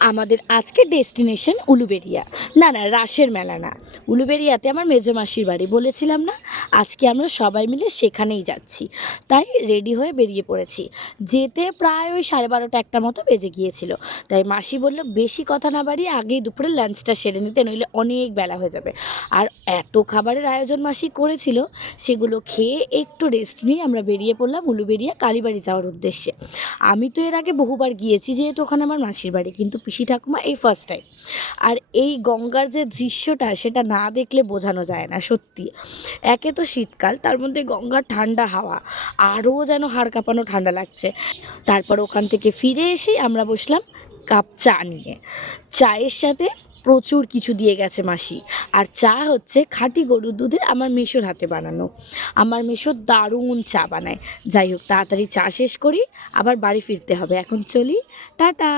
আমাদের আজকের ডেস্টিনেশন উলুবেড়িয়া। না না, রাসের মেলা না, উলুবেড়িয়াতে আমার মেজো মাসির বাড়ি। বলেছিলাম না, আজকে আমরা সবাই মিলে সেখানেই যাচ্ছি। তাই রেডি হয়ে বেরিয়ে পড়েছি। যেতে প্রায় ওই 12:30 একটা মতো বেজে গিয়েছিল। তাই মাসি বলল বেশি কথা না বাড়িয়ে আগেই দুপুরে লাঞ্চটা সেরে নিতে, নইলে অনেক বেলা হয়ে যাবে। আর এত খাবারের আয়োজন মাসি করেছিল, সেগুলো খেয়ে একটু রেস্ট নিয়ে আমরা বেরিয়ে পড়লাম উলুবেড়িয়া কালীবাড়ি যাওয়ার উদ্দেশ্যে। আমি তো এর আগে বহুবার গিয়েছি, যেহেতু ওখানে আমার মাসির বাড়ি, কিন্তু পিসি ঠাকুমা এই ফার্স্ট টাইম। আর এই গঙ্গার যে দৃশ্যটা, সেটা না দেখলে বোঝানো যায় না সত্যি। একে তো শীতকাল, তার মধ্যে গঙ্গার ঠান্ডা হাওয়া, আরও যেন হাড় কাঁপানো ঠান্ডা লাগছে। তারপর ওখান থেকে ফিরে এসেই আমরা বসলাম কাপ চা নিয়ে। চায়ের সাথে প্রচুর কিছু দিয়ে গেছে মাসি। আর চা হচ্ছে খাঁটি গরুর দুধের, আমার মেসোর হাতে বানানো। আমার মেসো দারুণ চা বানায়। যাই হোক, তাড়াতাড়ি চা শেষ করি, আবার বাড়ি ফিরতে হবে। এখন চলি, টাটা।